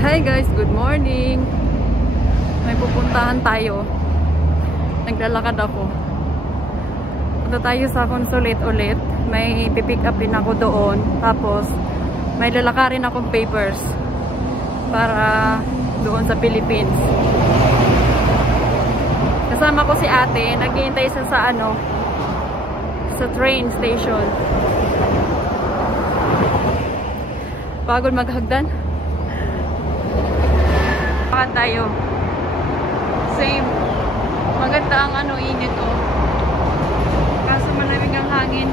Hi guys, good morning. May pupuntahan tayo. Naglalakad ako. Punta tayo sa consulate ulit. May pipick upin ako doon. Tapos may lalakarin akong papers para doon sa Philippines. Kasama ko si ate. Naghihintay siya sa sa train station. Pagod maghagdan. Bakit tayo? Same. Maganda ang init kaso malamig ang hangin.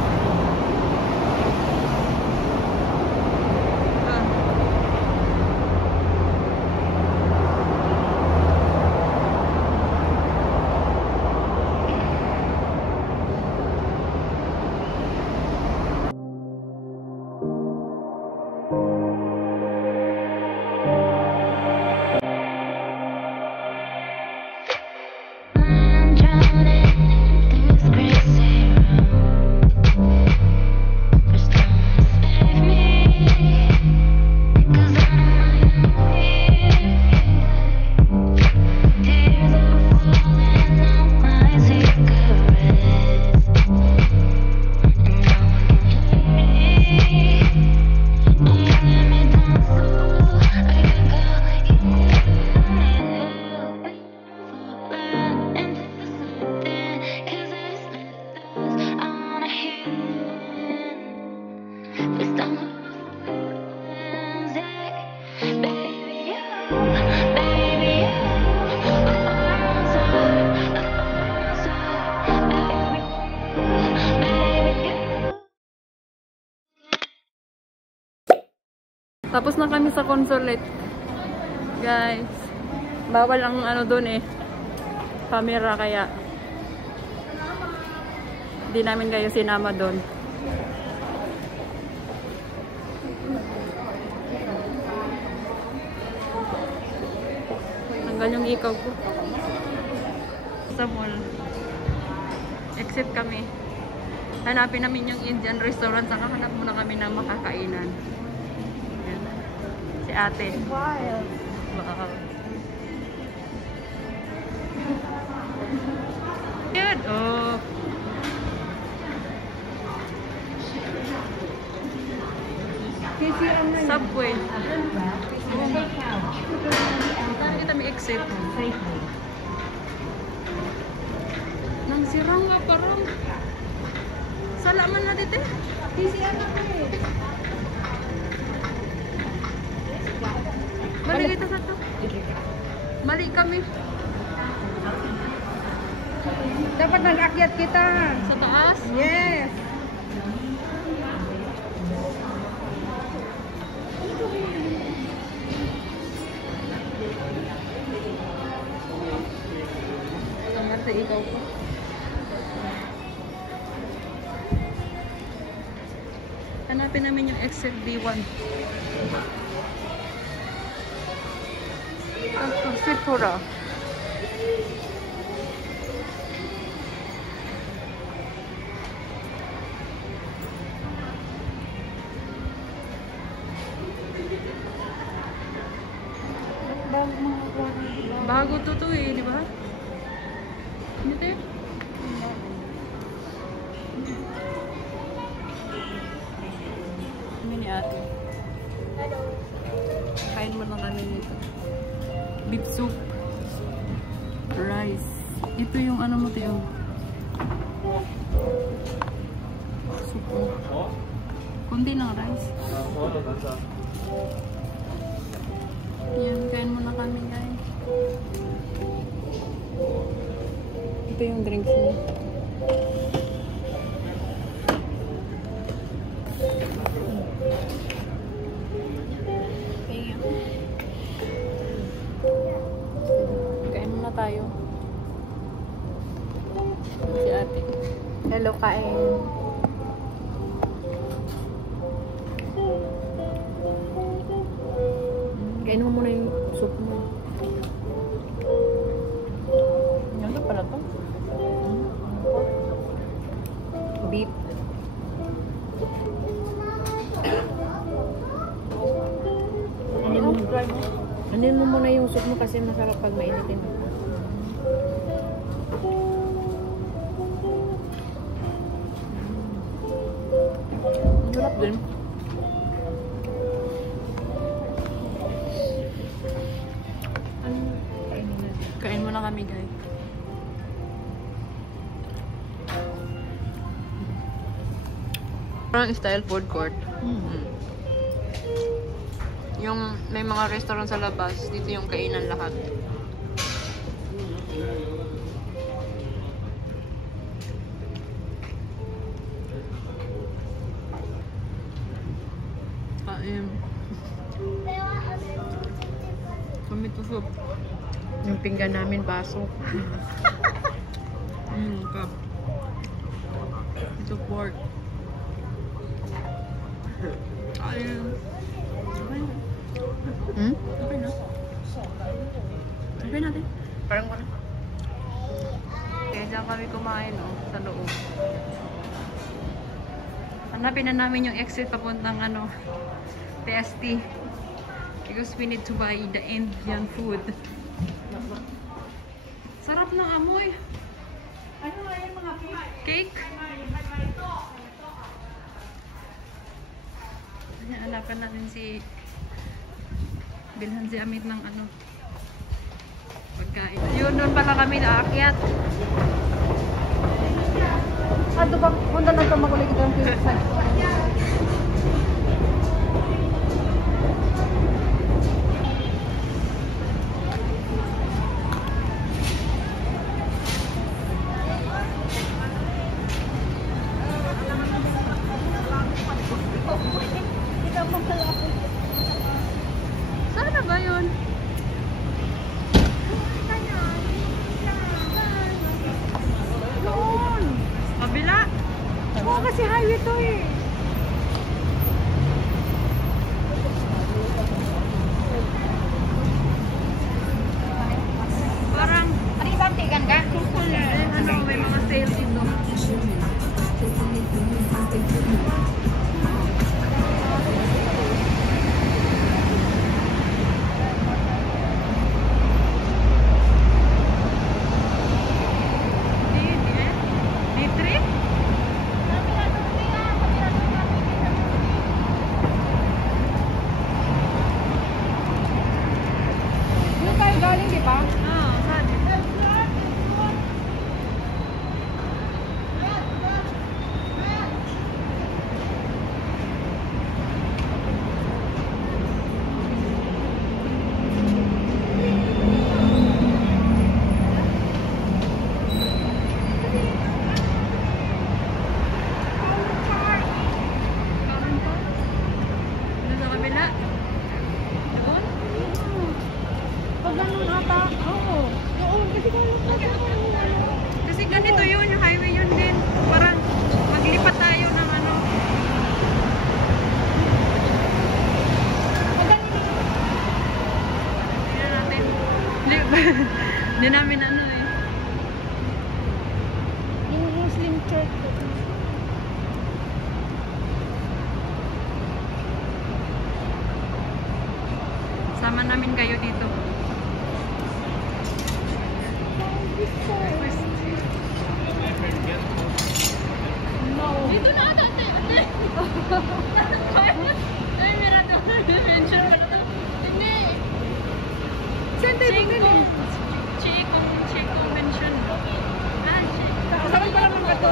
Tapos na kami sa consulate. Guys, bawal ang doon camera, kaya hindi namin kayo sinama doon. Tanggal yung ikaw ko. Sa mall. Exit kami. Hanapin namin yung Indian restaurant. Saka hanap muna kami ng makakainan. Si ate. Wow. Good. Oh. Subway. Saan kita may exit? Nang sirang nga parang. Salaman na dito. Mali kita sa to. Mali kami. Dapat nag-akyat kita. Sa taas? Yes. Sangat sa ikaw ko. Hanapin namin yung exit B1. Street food bago to di ba? Hindi tayo? Kami ni ate. Kain mo na kami nito. Beef soup. Rice. Ito yung mo tayo. Soup. Kundi ng rice. Yan, kain muna kami guys. Ito yung drinks mo. Kain muna tayo. Si ate. Hello, kain. Kain mo muna yung soup mo. Ano pala to? Beef. Try mo. Andin mo muna yung soup mo kasi masarap pag mainitin. Sarap din. Kain muna kami, guys. Parang style food court. Yung may mga restaurant sa labas, dito yung kainan lahat. Kain. Kami to soup. Yung pinggan namin, baso. Cup. Ito pork. Kain. Okay na. Okay natin. Parang wala. Kaya dyan kami kumain, oh, sa loob. Hanapin na namin yung exit papuntang TST. Because we need to buy the Indian food. Sarap ng amoy. Ano nga yung mga Cake. Hanapan natin si bilhan si Amit ng pagkain. Yun, doon pala kami naakyat. Ato ba? Punta na ito makulit ang pizza. Saan na ba yun? Doon! Kabila? Oo, kasi highway to eh. Parang, Ano ibang tigan ka? may mga sale dito. D3? Doon tayo galing, di ba? Saan? Doon sa kabila? Doon? Pag ganun ata. Oo. Oo, kasi Kasi ganito yun, yung highway yun din. Parang maglipat tayo ng Tingnan natin. Hindi namin eh. yung Muslim church. Sama namin kayo dito. No. Dito na ata. Ay, meron daw. Mention pa na daw. Hindi. Saan tayo bumili? Chi convention. Saan pa naman ka to?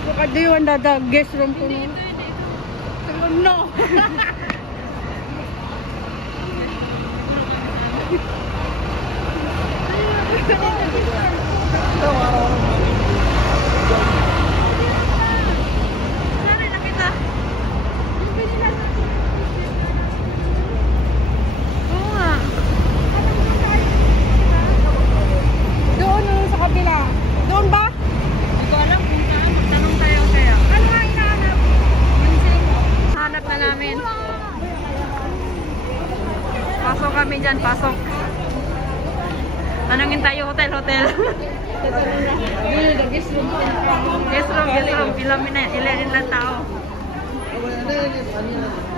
Bukad yun, dada guest room ko. Hindi, ito. No. Saan na kita? Oo nga. Doon, sa kabila. Doon ba? Hindi ko alam kung saan. Magtanong tayo kaya. Ano nga hinahanap? Hanap na namin. Pasok kami dyan, pasok. Tanungin tayo hotel. Guest room. Guest room. Ilan lang tao.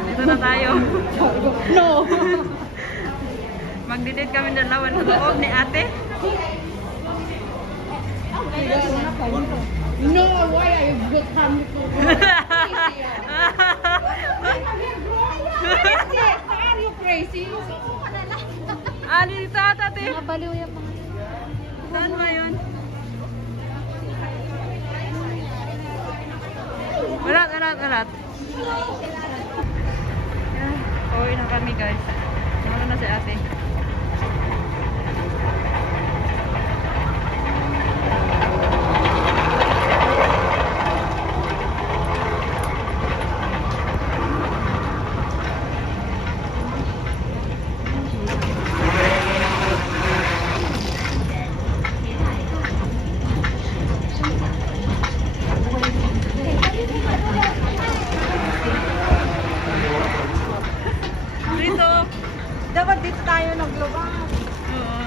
Dito na tayo. No. Magdidate kami dalawa sa loob ni ate. No, why are you good family for Are you crazy? Ali dito ate. Nabaliw yung mga. Saan ba yun? Walat. Uwi na kami guys. Naman na si ate. Dito. Dapat dito tayo naglubang. Oo.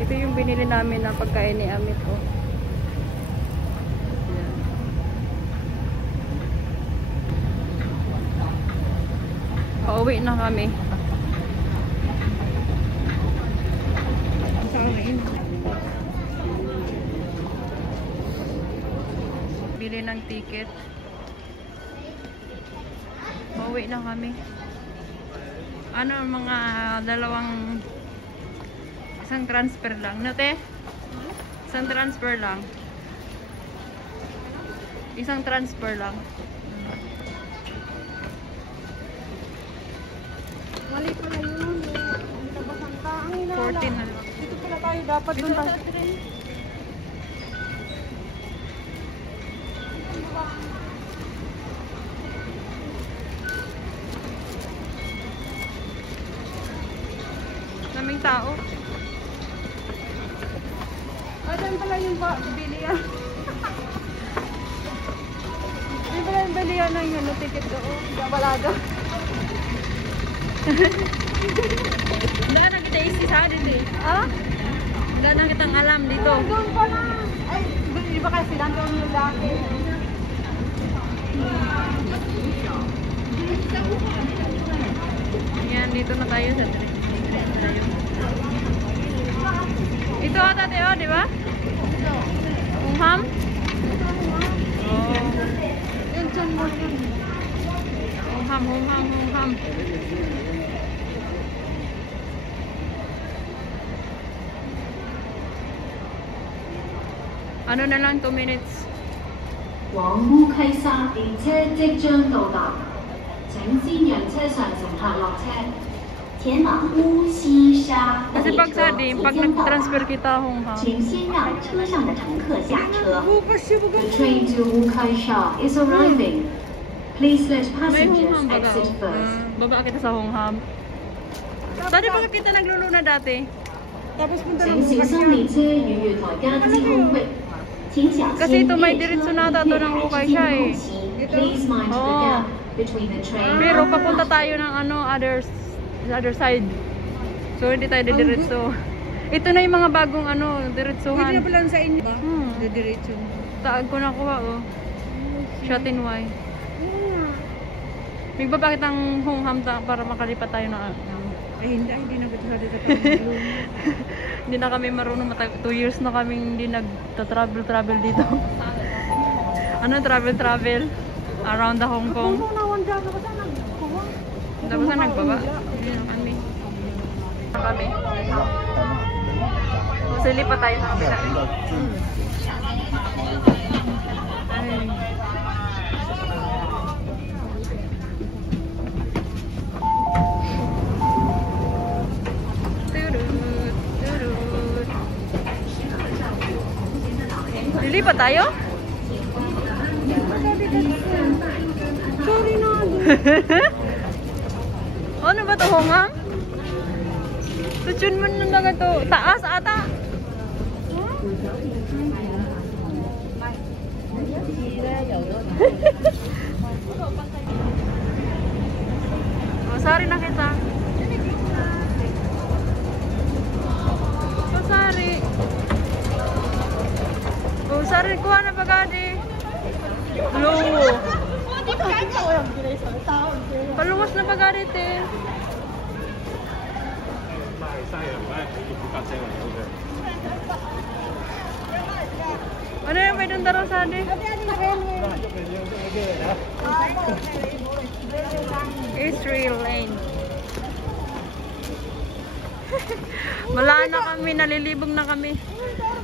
Ito yung binili namin na pagkain ni Amit ko. Yan. Pauwi na kami. Bili ng ticket. Pauwi na kami. Ano mga dalawang isang transfer lang. No, te? Isang transfer lang. Isang transfer lang. Mali pala yun. Ang tabasan ka. Ang hinala. 14 na lang. Dito pala tayo. Dapat dun tayo. Daming tao. Ayan pala yung bilihan. Ayan pala yung bilihan ng ano, ticket doon. Gabalado. Daan na kita isi sa atin eh. Ah? Daan na kitang alam dito. Doon pala. Ay, doon, di ba kasi doon yung laki. Ayan, dito na tayo sa ito ata Teo, di ba? Ungham? Oh. Yun, dyan mo yun. Ungham. Ano na lang, 2 minutes. 往烏溪沙列車即將到達，請先讓車上乘客落車。前往烏溪沙的 Kasi 列 pag 車 sa 即 din, pag 將到達， nag-transfer kita Ungham. 請先讓車上的乘客下車。 Bukas siya, The bukas. train to Wukaisha is arriving. Please let May passengers Ungham ba daw? exit first. Baba kita sa Ungham. Dati ba kita nagluluna dati? Tapos punta 請 ng 小 bukas 心 yan. 列車與月台間之空隙。請小 Kasi 心 ito may 列車 diretso 與 na ata 月 to ng 台 Ukay 之 siya 間 eh. 空隙。Please mind the Oo. gap between the train. Pero papunta tayo ng ano, other side. So hindi tayo didiretso. Ito na yung mga bagong ano, Pwede na diretsuhan. pala sa inyo ba? Hmm. Diretso. Taag ko nakuha oh. Shot in Y. Magbabakit ang Ungham para makalipat tayo ng ano. Ay, hindi na kita dito. Hindi na kami marunong 2 years na kaming hindi nagta-travel dito. Ano travel around the Hong Kong. Tapos na nagbaba. Hindi na kami. So lipat tayo sa kabila. Dahil Lilipat tayo? Sorry na. Ano ba ito, hongang? Tutsun mo na lang ito. Taas ata. Sorry na kita. Sorry. Oh, sorry kuha na pagadi. Hello. Paluwas na pagadi te. Ano yung may dundaro sa adi? Israel Lane. Wala na kami, nalilibog na kami.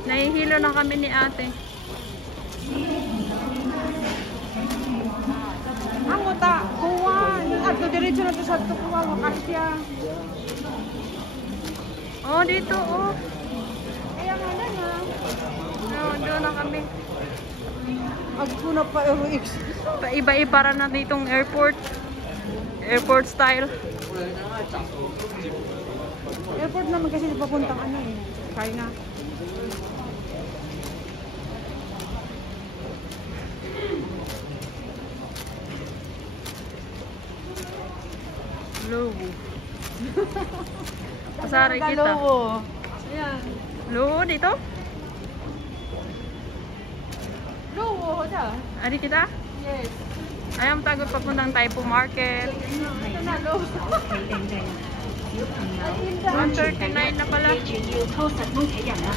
Nahihilo na kami ni ate. Amo ta, kuha. Ato diretso na to sa tukuha, makasya. Oh, dito oh. Kaya nga na nga. No, doon na kami. Agpuna pa RX. Paiba-ibara na ditong airport. Airport style. Airport naman kasi papuntang ano eh. China. Logo. Pasari kita. Logo. Ayan. Logo dito? Logo, da. Adi kita? Yes. Ayam tagot papuntang Taipo Market. Ito na, logo. 139 na pala. 操實都企人啦，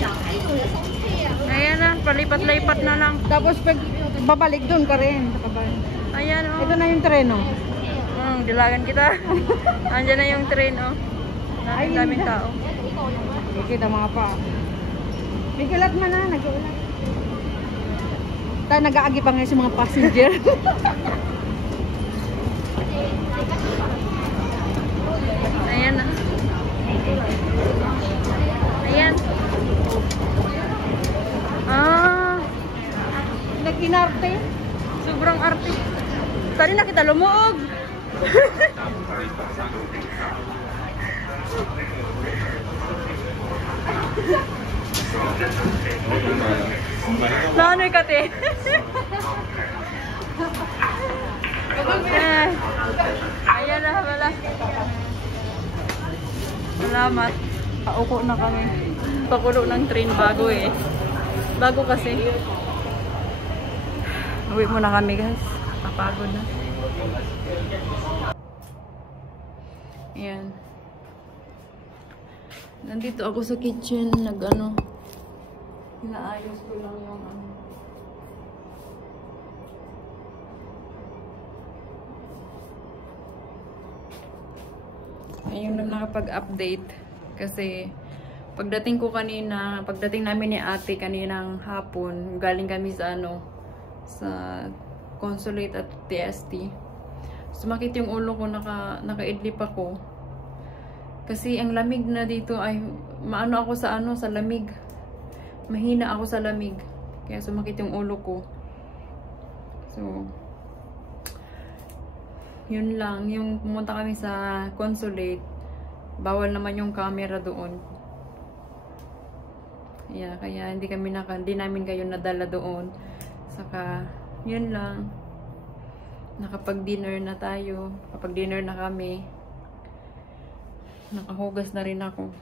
就喺佢嘅房企啊。 Ayan na, palipat-lipat na lang. Tapos pag babalik doon ka rin. Ayan oh. Ito na yung treno. Dilagan kita. Andiyan na yung train oh. Daming tao. Kita mga pa. May gulat man na, nag-ulat. Tayo nag-aagi pa ngayon sa mga passenger. Ayan na. Ayan. Ah. Nag-inarte. Sobrang arte. Tadi na kita lumuog. Nanoy ka te. Ayan na wala. Salamat. Pauko na kami. Pakulo ng train bago eh. Bago kasi. Uwi muna kami guys. Papagod na. Ayan. Nandito ako sa kitchen. Nag-ano. Inaayos ko lang yung ano. Ayun lang nakapag-update. Kasi pagdating ko kanina, pagdating namin ni ate kaninang hapon, galing kami sa ano, sa consulate at TST. Sumakit yung ulo ko, naka-idlip ako. Kasi ang lamig na dito ay maano ako sa ano, sa lamig. Mahina ako sa lamig. Kaya sumakit yung ulo ko. So yun lang, yung pumunta kami sa consulate, bawal naman yung camera doon. Yeah, kaya hindi namin kayo nadala doon. Saka yun lang. Nakapag-dinner na tayo. Kapag-dinner na kami. Nakahugas na rin ako.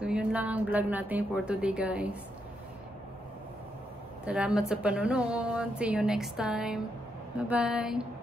So yun lang ang vlog natin for today guys. Salamat sa panonood. See you next time. Bye-bye.